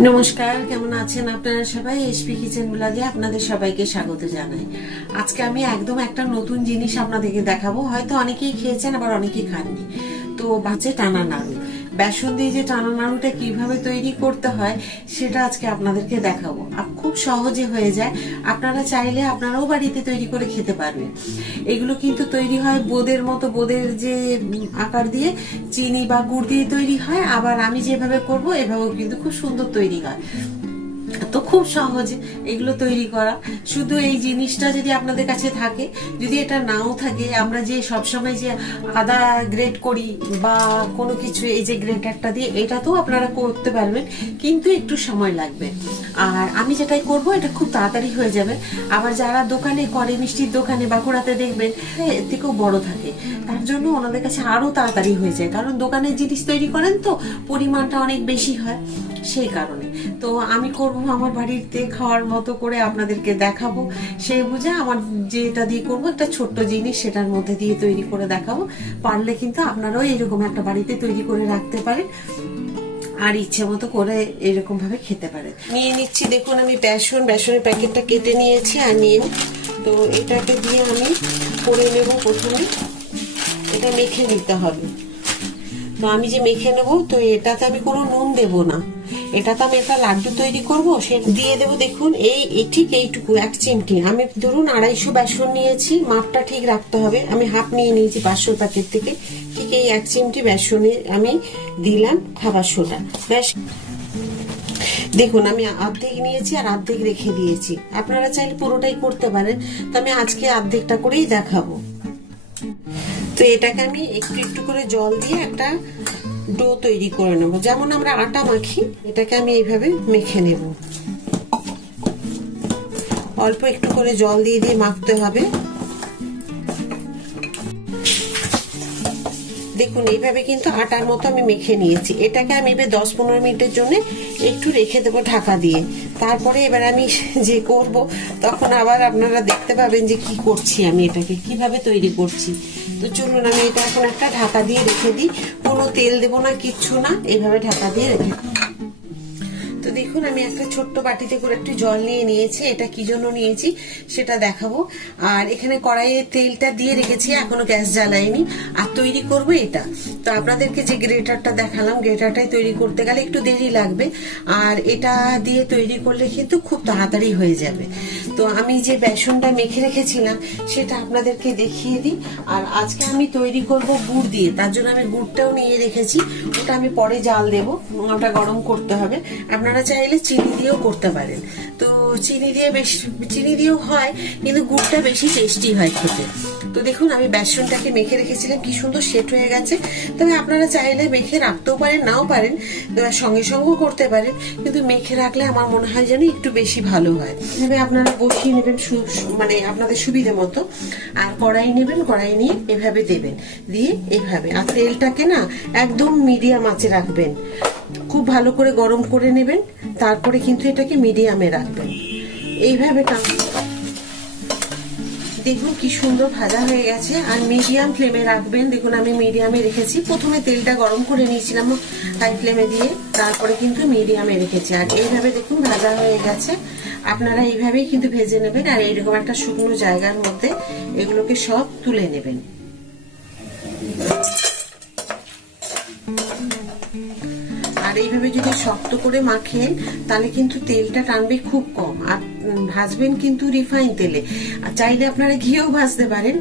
নমস্কার, কেমন আছেন আপনারা সবাই? এসপি কিচেন ব্লগে আপনাদের সবাইকে স্বাগত জানাই। আজকে আমি একদম একটা নতুন জিনিস আপনাদেরকে দেখাবো। হয়তো অনেকেই খেয়েছেন, আবার অনেকেই খাননি। তো বাচ্চা টানা নাড়ু। বেসন দিয়ে যে টানা নাড়ুটা কীভাবে তৈরি করতে হয়, সেটা আজকে আপনাদেরকে দেখাবো। আর খুব সহজে হয়ে যায়। আপনারা চাইলে আপনারাও বাড়িতে তৈরি করে খেতে পারবেন। এগুলো কিন্তু তৈরি হয় বোদের মতো, বোদের যে আকার দিয়ে চিনি বা গুড় দিয়ে তৈরি হয়। আবার আমি যেভাবে করব, এভাবেও কিন্তু খুব সুন্দর তৈরি হয়। তো খুব সহজে এগুলো তৈরি করা। শুধু এই জিনিসটা যদি আপনাদের কাছে থাকে, যদি এটা নাও থাকে, আমরা যে সবসময় যে আদা গ্রেট করি বা কোনো কিছু, এই যে গ্রেটারটা দিয়ে, এটাতেও আপনারা করতে পারবেন, কিন্তু একটু সময় লাগবে। আর আমি যেটাই করব, এটা খুব তাড়াতাড়ি হয়ে যাবে। আবার যারা দোকানে করে, মিষ্টির দোকানে বাঁকুড়াতে দেখবেন এর থেকেও বড় থাকে। তার জন্য ওনাদের কাছে আরও তাড়াতাড়ি হয়ে যায়। কারণ দোকানের জিনিস তৈরি করেন তো, পরিমাণটা অনেক বেশি হয়, সেই কারণে। তো আমি করব আমার বাড়িতে খাওয়ার মতো করে আপনাদেরকে দেখাবো। সেই বুঝে আমার যেটা দিয়ে করব, একটা ছোট্ট জিনিস সেটার মধ্যে দিয়ে তৈরি করে দেখাবো। পারলে কিন্তু আপনারাও এরকম একটা বাড়িতে তৈরি করে রাখতে পারেন আর ইচ্ছে মতো করে এরকম ভাবে খেতে পারে নিয়ে নিচ্ছি, দেখুন আমি বেসন, বেসনের প্যাকেটটা কেটে নিয়েছি আর নিয়ে তো এটাকে দিয়ে আমি করে নেব প্রথমে। এটা মেখে নিতে হবে। তো আমি যে মেখে নেব, তো এটাতে আমি কোনো নুন দেব না। এটাতে আমি একটা লাড্ডু তৈরি করব, সে দিয়ে দেবো, দেখুন, এই ঠিক এইটুকু, এক চিমটি। আমি ধরুন আড়াইশো বেসন নিয়েছি, মাপটা ঠিক রাখতে হবে। আমি হাফ নিয়ে নিয়েছি পাঁচশো প্যাকেট থেকে, ঠিক এই এক চিমটি বেসনে আমি দিলাম খাবার সোডা ব্যাস দেখুন, আমি অর্ধেক নিয়েছি আর অর্ধেক রেখে দিয়েছি। আপনারা চাইলে পুরোটাই করতে পারেন, তো আমি আজকে অর্ধেকটা করেই দেখাবো। তো এটাকে আমি একটু একটু করে জল দিয়ে একটা ডো তৈরি করে নেব। যেমন আমরা আটা মাখি, এটাকে আমি এইভাবে মেখে নেব। অল্প একটু করে জল দিয়ে দিয়ে মাখতে হবে। দেখুন, এইভাবে কিন্তু আটার মতো আমি মেখে নিয়েছি। এটাকে আমি এবার দশ পনেরো মিনিটের জন্য একটু রেখে দেবো ঢাকা দিয়ে। তারপরে এবার আমি যে করব, তখন আবার আপনারা দেখতে পাবেন যে কি করছি আমি এটাকে, কীভাবে তৈরি করছি। তো চলুন আমি এটা এখন একটা ঢাকা দিয়ে রেখে দিই। কোনো তেল দেবো না, কিচ্ছু না এইভাবে ঢাকা দিয়ে রেখে। তো দেখুন, আমি একটা ছোট্ট বাটিতে করে একটু জল নিয়ে নিয়েছি, এটা কি জন্য নিয়েছি সেটা দেখাবো। আর এখানে কড়াইয়ে তেলটা দিয়ে রেখেছি, এখনও গ্যাস জ্বালাইনি। আর তৈরি করব এটা। তো আপনাদেরকে যে গ্রেটারটা দেখালাম, গ্রেটারটাই তৈরি করতে গেলে একটু দেরি লাগবে। আর এটা দিয়ে তৈরি করলে কিন্তু খুব তাড়াতাড়ি হয়ে যাবে। তো আমি যে বেসনটা মেখে রেখেছিলাম, সেটা আপনাদেরকে দেখিয়ে দিই। আর আজকে আমি তৈরি করব গুড় দিয়ে, তার জন্য আমি গুড়টাও নিয়ে রেখেছি। ওটা আমি পরে জাল দেব, ওটা গরম করতে হবে। আপনারা চাইলে চিনি দিয়েও করতে পারেন। তো চিনি দিয়ে বেশি, চিনি দিয়েও হয়, কিন্তু গুড়টা বেশি টেস্টি হয় খেতে। তো দেখুন, আমি বেসনটাকে মেখে রেখেছিলাম, কি সুন্দর সেট হয়ে গেছে। তবে আপনারা চাইলে মেখে রাখতেও পারেন, নাও পারেন সঙ্গে সঙ্গেও করতে পারেন, কিন্তু মেখে রাখলে আমার মনে হয় যেন একটু বেশি ভালো হয়। এভাবে আপনারা বসিয়ে নেবেন মানে আপনাদের সুবিধে মতো। আর কড়াই নেবেন, কড়াই নিয়ে এভাবে দেবেন। দিয়ে এভাবে। আর তেলটাকে না একদম মিডিয়াম আঁচে রাখবেন। খুব ভালো করে গরম করে নেবেন। তারপরে কিন্তু এটাকে মিডিয়ামে রাখবেন। এইভাবে দেখুন কি সুন্দর ভাজা হয়ে গেছে। আর মিডিয়াম ফ্লেমে রাখবেন। দেখুন আমি মিডিয়ামে রেখেছি। প্রথমে তেলটা গরম করে নিয়েছিলাম হাই ফ্লেমে দিয়ে। তারপরে কিন্তু মিডিয়ামে রেখেছি। আর এইভাবে দেখুন ভাজা হয়ে গেছে। আপনারা এইভাবেই কিন্তু ভেজে নেবেন আর এইরকম একটা শুকনো জায়গার মধ্যে এগুলোকে সব তুলে নেবেন। আর এইভাবে যদি শক্ত করে মাখেন, তাহলে কিন্তু তেলটা টানবে খুব কম। আর ভাজবেন কিন্তু রিফাইন তেলে। চাইলে আপনারা ঘিও ভাজতে পারেন।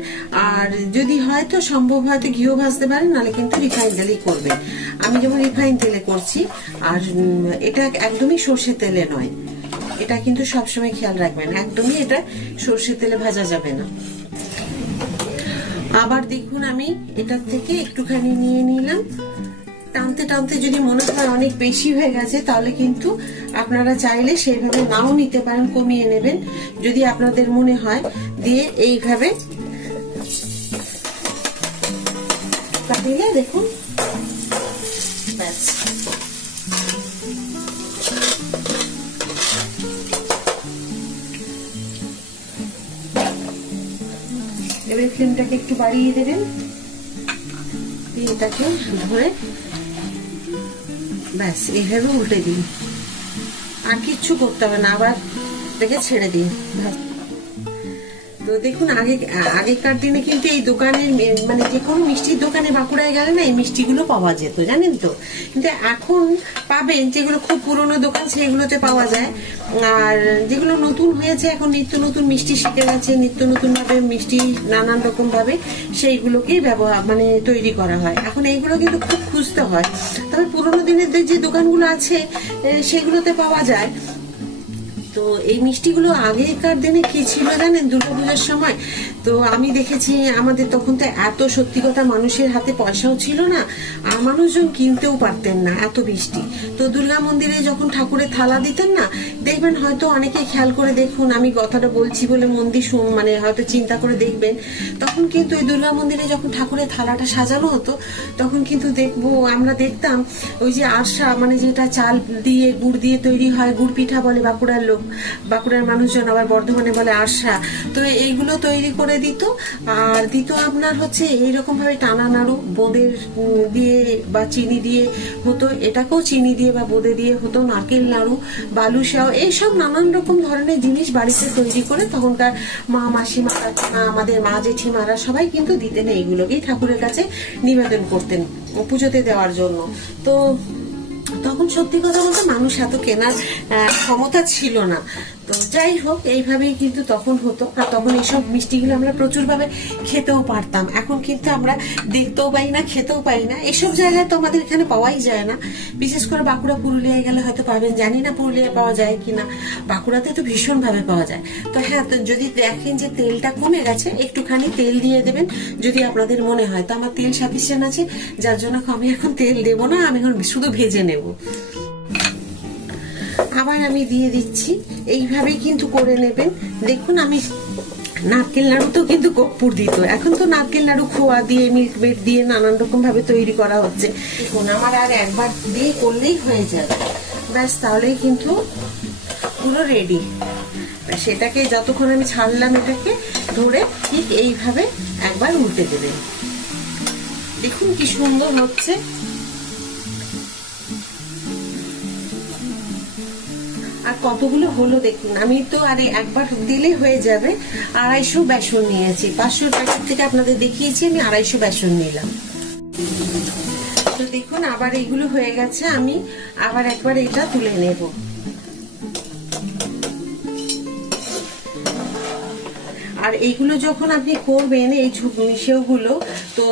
আর যদি হয় তো সম্ভব হয়তো ঘিও ভাজতে পারেন, নাহলে কিন্তু রিফাইন তেলেই করবেন। আমি যেমন রিফাইন তেলে করছি, আর এটা একদমই সর্ষে তেলে নয়। এটা কিন্তু সবসময় খেয়াল রাখবেন। একদমই এটা সর্ষের তেলে ভাজা যাবে না। আবার দেখুন আমি এটার থেকে একটুখানি নিয়ে নিলাম। টানতে টানতে যদি মনে হয় অনেক বেশি হয়ে গেছে, তাহলে কিন্তু আপনারা চাইলে সেইভাবে নাও নিতে পারেন, কমিয়ে নেবেন। যদি আপনাদের মনে হয় দিয়ে এইভাবে দেখুন ফ্লেমটাকে একটু বাড়িয়ে দেবেন। দিয়ে এটাকে ধরে ব্যাস এইভাবে উল্টে দিন। আর কিচ্ছু করতে হবে না, আবার এটাকে ছেড়ে দিন। তো দেখুন, আগে, আগেকার দিনে কিন্তু এই দোকানের মানে যে কোনো মিষ্টির দোকানে বাঁকুড়ায় গেলে না এই মিষ্টিগুলো পাওয়া যেত, জানেন তো? কিন্তু এখন পাবেন যেগুলো খুব পুরনো দোকান সেগুলোতে পাওয়া যায়। আর যেগুলো নতুন হয়েছে, এখন নিত্য নতুন মিষ্টি শিখে গেছে, নিত্য নতুনভাবে মিষ্টি নানান রকমভাবে সেইগুলোকেই ব্যবহার মানে তৈরি করা হয়। এখন এইগুলো কিন্তু খুব খুঁজতে হয়। তবে পুরোনো দিনের যে দোকানগুলো আছে সেগুলোতে পাওয়া যায়। তো এই মিষ্টিগুলো আগেকার দিনে কি ছিল জানেন? দুর্গাপূজার সময়। তো আমি দেখেছি আমাদের তখন তো এত সত্যি কথা মানুষের হাতে পয়সাও ছিল না, আর মানুষজন কিনতেও পারতেন না এত মিষ্টি। তো দুর্গা মন্দিরে যখন ঠাকুরের থালা দিতেন না, দেখবেন হয়তো অনেকে খেয়াল করে দেখুন, আমি কথাটা বলছি বলে মন্দির মানে হয়তো চিন্তা করে দেখবেন। তখন কিন্তু ওই দুর্গা মন্দিরে যখন ঠাকুরের থালাটা সাজানো হতো, তখন কিন্তু দেখব, আমরা দেখতাম ওই যে আরসা মানে যেটা চাল দিয়ে, গুড় দিয়ে তৈরি হয়, গুড় পিঠা বলে বাঁকুড়ার লোক। বাঁকুড়ার মানুষজন আবার বর্ধমানে বলে আরসা তো এইগুলো তৈরি করে দিত। আর দিত আপনার হচ্ছে এইরকম ভাবে টানা নাড়ু, বোঁদের দিয়ে বা চিনি দিয়ে হতো। এটাকেও চিনি দিয়ে বা বোঁদে দিয়ে হতো, নারকেল নাড়ু বালুশাও এইসব নানান রকম ধরনের জিনিস বাড়িতে তৈরি করে তখনকার মা, মাসিমা আমাদের মা, জেঠিমারা সবাই কিন্তু দিতেন এইগুলোকেই ঠাকুরের কাছে নিবেদন করতেন, পুজোতে দেওয়ার জন্য। তো সত্যি কথা বলতে মানুষ এত কেনার ক্ষমতা ছিল না। তো যাই হোক, এইভাবেই কিন্তু তখন হতো। আর তখন এইসব মিষ্টিগুলো আমরা প্রচুরভাবে খেতেও পারতাম। এখন কিন্তু আমরা দেখতেও পাই না, খেতেও পাই না। এসব জায়গায় তো আমাদের এখানে পাওয়াই যায় না। বিশেষ করে বাঁকুড়া, পুরুলিয়ায় গেলে হয়তো পাবেন। জানি না পুরুলিয়ায় পাওয়া যায় কিনা। বাঁকুড়াতে তো ভীষণভাবে পাওয়া যায়। তো হ্যাঁ তো যদি দেখেন যে তেলটা কমে গেছে, একটুখানি তেল দিয়ে দেবেন, যদি আপনাদের মনে হয়। তো আমার তেল সাফিসিয়েন্ট আছে, যার জন্য আমি এখন তেল দেবো না, আমি এখন শুধু ভেজে নেব। আবার আমি দিয়ে দিচ্ছি। এইভাবেই কিন্তু করে নেবেন। দেখুন, আমি নারকেল নাড়ু তো কিন্তু কর্পূর দিত। এখন তো নারকেল নাড়ু, খোয়া দিয়ে, মিল্ক মেড দিয়ে নানান রকম ভাবে তৈরি করা হচ্ছে। দেখুন, আমার আর একবার দিয়ে করলেই হয়ে যাবে ব্যাস, তাহলেই কিন্তু পুরো রেডি সেটাকে যতক্ষণ আমি ছাড়লাম এটাকে ধরে ঠিক এইভাবে একবার উল্টে দেবেন। দেখুন কি সুন্দর হচ্ছে। আর কতগুলো হলো দেখুন। আমি তো আরে একবার দিলে হয়ে যাবে। আড়াইশো বেসন নিয়েছি। পাঁচশো প্যাকেট থেকে আপনাদের দেখিয়েছি, আমি আড়াইশো বেসন নিলাম। তো দেখুন, আবার এগুলো হয়ে গেছে। আমি আবার একবার এটা তুলে নেব। এইগুলো যখন আপনি করবেন, এই সেওগুলো তো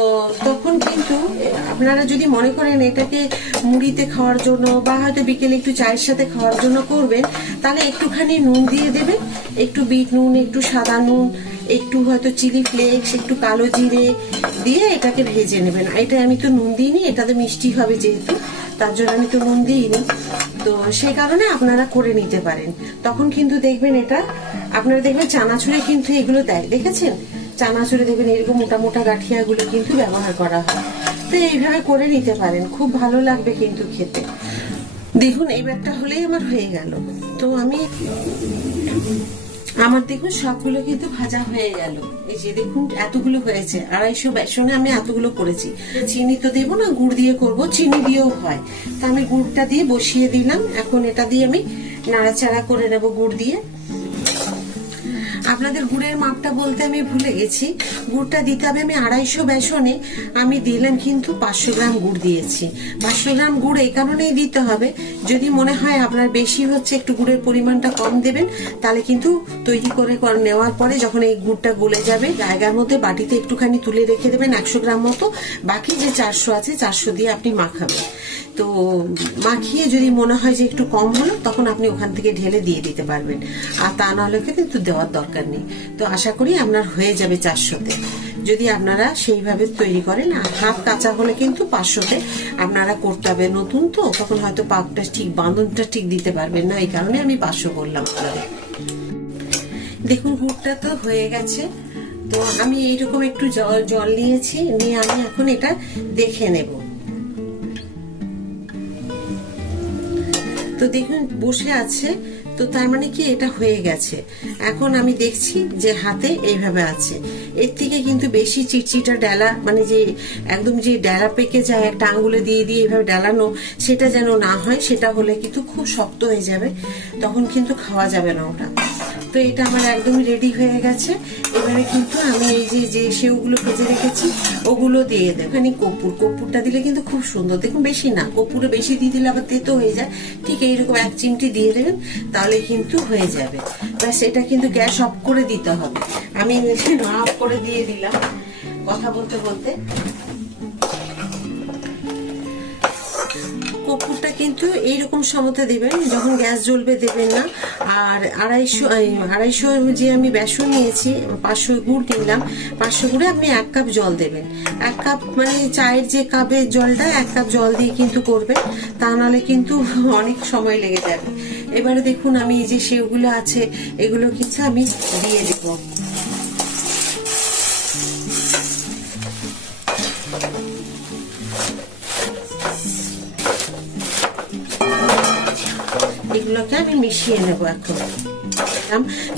তখন কিন্তু আপনারা যদি মনে করেন এটাকে মুড়িতে খাওয়ার জন্য বা হয়তো বিকেলে একটু চায়ের সাথে খাওয়ার জন্য করবেন, তাহলে একটুখানি নুন দিয়ে দেবেন। একটু বিট নুন, একটু সাদা নুন, একটু হয়তো চিলি ফ্লেক্স, একটু কালো জিরে দিয়ে এটাকে ভেজে নেবেন। এটা আমি তো নুন দিইনি, এটাতে মিষ্টি হবে যেহেতু, তার জন্য আমি তো নুন দিইনি। তো সেই কারণে আপনারা করে নিতে পারেন। তখন কিন্তু দেখবেন এটা আপনারা দেখবেন চানাচুরে কিন্তু এগুলো দেয়, দেখেছেন? চানাচুরে দেখবেন এরকম মোটা মোটা গাঠিয়াগুলো কিন্তু ব্যবহার করা হয়। তো এইভাবে করে নিতে পারেন, খুব ভালো লাগবে কিন্তু খেতে। দেখুন, এই ব্যাগটা হলেই আমার হয়ে গেল। তো আমি, আমার দেখুন সবগুলো কিন্তু ভাজা হয়ে গেল। এই যে দেখুন, এতগুলো হয়েছে, আড়াইশো বেসনে আমি এতগুলো করেছি। চিনি তো দেবো না, গুড় দিয়ে করব, চিনি দিয়েও হয়। তা আমি গুড়টা দিয়ে বসিয়ে দিলাম, এখন এটা দিয়ে আমি নাড়াচাড়া করে নেব গুড় দিয়ে। আপনাদের গুড়ের মাপটা বলতে আমি ভুলে গেছি। গুড়টা দিতে হবে আমি আড়াইশো বেসনে। আমি দিলাম কিন্তু পাঁচশো গ্রাম গুড় দিয়েছি। পাঁচশো গ্রাম গুড় এই কারণেই দিতে হবে। যদি মনে হয় আপনার বেশি হচ্ছে, একটু গুড়ের পরিমাণটা কম দেবেন, তাহলে কিন্তু তৈরি করে নেওয়ার পরে যখন এই গুড়টা গলে যাবে, জায়গার মধ্যে বাটিতে একটুখানি তুলে রেখে দেবেন একশো গ্রাম মতো। বাকি যে চারশো আছে, চারশো দিয়ে আপনি মাখাবেন। তো মাখিয়ে যদি মনে হয় যে একটু কম হলো, তখন আপনি ওখান থেকে ঢেলে দিয়ে দিতে পারবেন। আর তা নাহলে কিন্তু দেওয়ার দরকার নেই। তো আশা করি আপনার হয়ে যাবে চারশোতে। যদি আপনারা সেইভাবে তৈরি করেন, আর হাফ কাঁচা হলে কিন্তু পাঁচশোতে আপনারা করতে হবে। নতুন তো, তখন হয়তো পাকটা ঠিক, বাঁধনটা ঠিক দিতে পারবেন না, এই কারণে আমি পাঁচশো করলাম আপনাদের। দেখুন গুড়টা তো হয়ে গেছে। তো আমি এইরকম একটু জল জল নিয়েছি, নিয়ে আমি এখন এটা দেখে নেব। তো দেখুন, বসে আছে। তো তার মানে কি এটা হয়ে গেছে। এখন আমি দেখছি যে হাতে এইভাবে আছে। এর থেকে কিন্তু বেশি চিটচিটা ডালা মানে যে একদম যে ডালা পেকে যায় একটা আঙুলে দিয়ে দিয়ে এইভাবে ডালানো, সেটা যেন না হয়, সেটা হলে কিন্তু খুব শক্ত হয়ে যাবে, তখন কিন্তু খাওয়া যাবে না ওটা। তো এটা আমার একদমই রেডি হয়ে গেছে। এবারে কিন্তু আমি এই যে যে সেউগুলো ভেজে রেখেছি, ওগুলো দিয়ে দেবো। এখানে কপুর কপুরটা দিলে কিন্তু খুব সুন্দর। দেখুন, বেশি না কপুরে বেশি দিয়ে দিলে আবার তেতো হয়ে যায়। ঠিক এইরকম এক চিমটি দিয়ে দেবেন, তাহলে কিন্তু হয়ে যাবে। ব্যাস, এটা কিন্তু গ্যাস অফ করে দিতে হবে। আমি অফ করে দিয়ে দিলাম কথা বলতে বলতে। কিন্তু এইরকম সমতে দেবেন, যখন গ্যাস জ্বলবে দেবেন না। আর আড়াইশো আড়াইশো যে আমি বেসন নিয়েছি, পাঁচশো গুড় কিনলাম, পাঁচশো গুড়ে আপনি এক কাপ জল দেবেন। এক কাপ মানে চায়ের যে কাপের জলটা, এক কাপ জল দিয়ে কিন্তু করবেন, তা নাহলে কিন্তু অনেক সময় লেগে যাবে। এবারে দেখুন, আমি এই যে সেগুলো আছে, এগুলো কিছু আমি দিয়ে দেবো। আমি মিশিয়ে নেব এখন।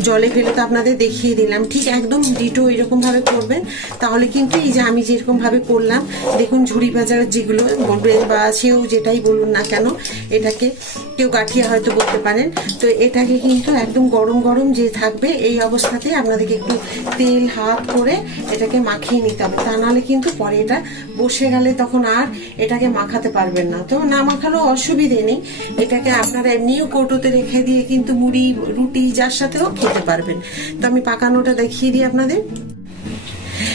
জলে ফেলে তো আপনাদের দেখিয়ে দিলাম ঠিক একদম ডিটো এরকম ভাবে করবেন, তাহলে কিন্তু এই যে আমি যেরকম ভাবে করলাম, দেখুন ঝুড়ি বাজার যেগুলো বা সেও যেটাই বলুন না কেন, এটাকে কেউ গাঠিয়া হয়তো বলতে পারেন। তো এটাকে কিন্তু একদম গরম গরম যে থাকবে এই অবস্থাতে আপনাদেরকে একটু তেল হাত করে এটাকে মাখিয়ে নিতে হবে। তা নাহলে কিন্তু পরে এটা বসে গেলে তখন আর এটাকে মাখাতে পারবেন না। তো না মাখালেও অসুবিধে নেই। এটাকে আপনারা এমনিও কৌটোতে রেখে দিয়ে কিন্তু মুড়ি, রুটি, যার সাথেও খেতে পারবেন। তো আমি পাকানোটা দেখিয়ে দিই আপনাদের।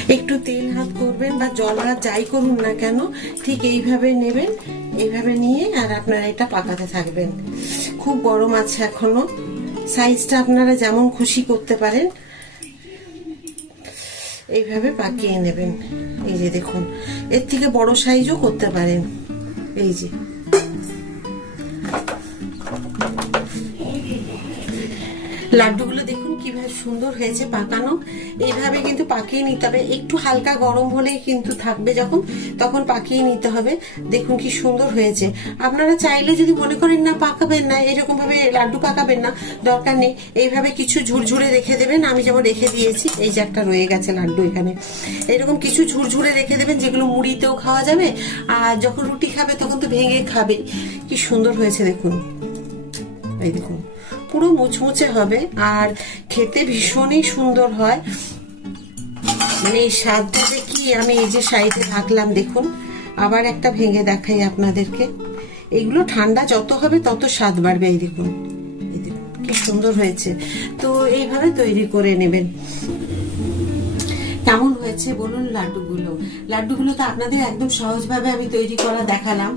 একটু তেল হাত করবেন বা জল হাত যাই করুন না কেন, ঠিক এইভাবে নেবেন, এইভাবে নিয়ে আর আপনারা এটা পাকাতে থাকবেন। খুব গরম আছে এখনও। সাইজটা আপনারা যেমন খুশি করতে পারেন, এইভাবে পাকিয়ে নেবেন। এই যে দেখুন, এর থেকে বড় সাইজও করতে পারেন। এই যে। লাড্ডুগুলো দেখুন সুন্দর হয়েছে পাকানো। এইভাবে কিন্তু পাকিয়ে নিতে হবে। একটু হালকা গরম হলেই কিন্তু থাকবে যখন, তখন পাকিয়ে নিতে হবে। দেখুন কি সুন্দর হয়েছে। আপনারা চাইলে যদি মনে করেন না পাকাবেন না এরকম ভাবে লাড্ডু পাকাবেন না, দরকার নেই। এইভাবে কিছু ঝুরঝুরে রেখে দেবেন। আমি যেমন রেখে দিয়েছি, এই যে একটা রয়ে গেছে লাড্ডু এখানে। এরকম কিছু ঝুরঝুরে রেখে দেবেন, যেগুলো মুড়িতেও খাওয়া যাবে, আর যখন রুটি খাবে তখন তো ভেঙে খাবে কি সুন্দর হয়েছে দেখুন। এই দেখুন। পুরো মুচমুচে হবে আর খেতে ভীষণই সুন্দর হয়। মানে এই স্বাদটা কি, আমি এই যে সাইডে থাকলাম, দেখুন, আবার একটা ভেঙে দেখাই আপনাদেরকে। এগুলো ঠান্ডা যত হবে তত স্বাদ বাড়বে এই দেখুন, কি সুন্দর হয়েছে। তো এইভাবে তৈরি করে নেবেন। কেমন হয়েছে বলুন লাড্ডুগুলো। লাড্ডুগুলো তো আপনাদের একদম সহজভাবে আমি তৈরি করা দেখালাম।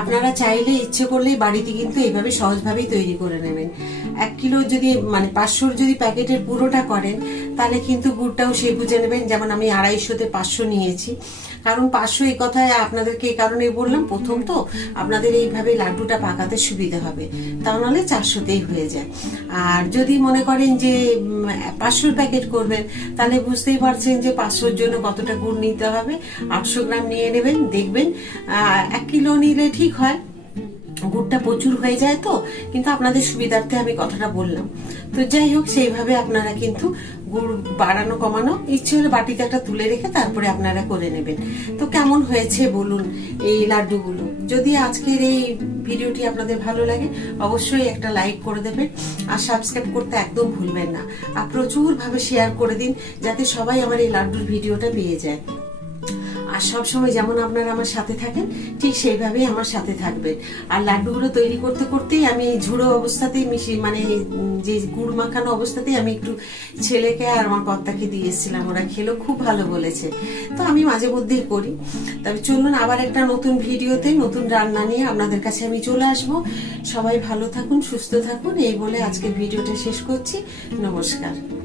আপনারা চাইলে ইচ্ছে করলেই বাড়িতে কিন্তু এইভাবে সহজভাবেই তৈরি করে নেবেন। এক কিলো যদি মানে পাঁচশোর যদি প্যাকেটের পুরোটা করেন, তাহলে কিন্তু গুড়টাও সেই বুঝে নেবেন, যেমন আমি আড়াইশোতে পাঁচশো নিয়েছি। কারণ পাঁচশো এই কথায় আপনাদেরকে এই কারণে বললাম, প্রথম তো আপনাদের এইভাবে লাড্ডুটা পাকাতে সুবিধা হবে। তা নাহলে চারশোতেই হয়ে যায়। আর যদি মনে করেন যে পাঁচশোর প্যাকেট করবেন, তাহলে বুঝতেই পারছেন যে পাঁচশোর জন্য কতটা গুড় নিতে হবে। আটশো গ্রাম নিয়ে নেবেন, দেখবেন এক কিলো নিলে ঠিক হয়। গুড়টা প্রচুর হয়ে যায় তো, কিন্তু আপনাদের সুবিধার্থে আমি কথাটা বললাম। তো যাই হোক, সেইভাবে আপনারা কিন্তু গুড় বাড়ানো, কমানো, ইচ্ছে হলে বাটিতে একটা তুলে রেখে তারপরে আপনারা করে নেবেন। তো কেমন হয়েছে বলুন এই লাড্ডুগুলো? যদি আজকের এই ভিডিওটি আপনাদের ভালো লাগে, অবশ্যই একটা লাইক করে দেবেন আর সাবস্ক্রাইব করতে একদম ভুলবেন না। আর প্রচুরভাবে শেয়ার করে দিন, যাতে সবাই আমার এই লাড্ডুর ভিডিওটা পেয়ে যায়। আর সব সময় যেমন আপনারা আমার সাথে থাকেন, ঠিক সেইভাবেই আমার সাথে থাকবেন। আর লাড্ডুগুলো তৈরি করতে করতেই আমি ঝুড়ো অবস্থাতেই মিশিয়ে মানে যে গুড় মাখানো অবস্থাতেই আমি একটু ছেলেকে আর আমার কর্তাকে দিয়ে এসেছিলাম। ওরা খেলো, খুব ভালো বলেছে। তো আমি মাঝে মধ্যেই করি। তবে চলুন আবার একটা নতুন ভিডিওতে, নতুন রান্না নিয়ে আপনাদের কাছে আমি চলে আসব। সবাই ভালো থাকুন, সুস্থ থাকুন, এই বলে আজকে ভিডিওটা শেষ করছি। নমস্কার।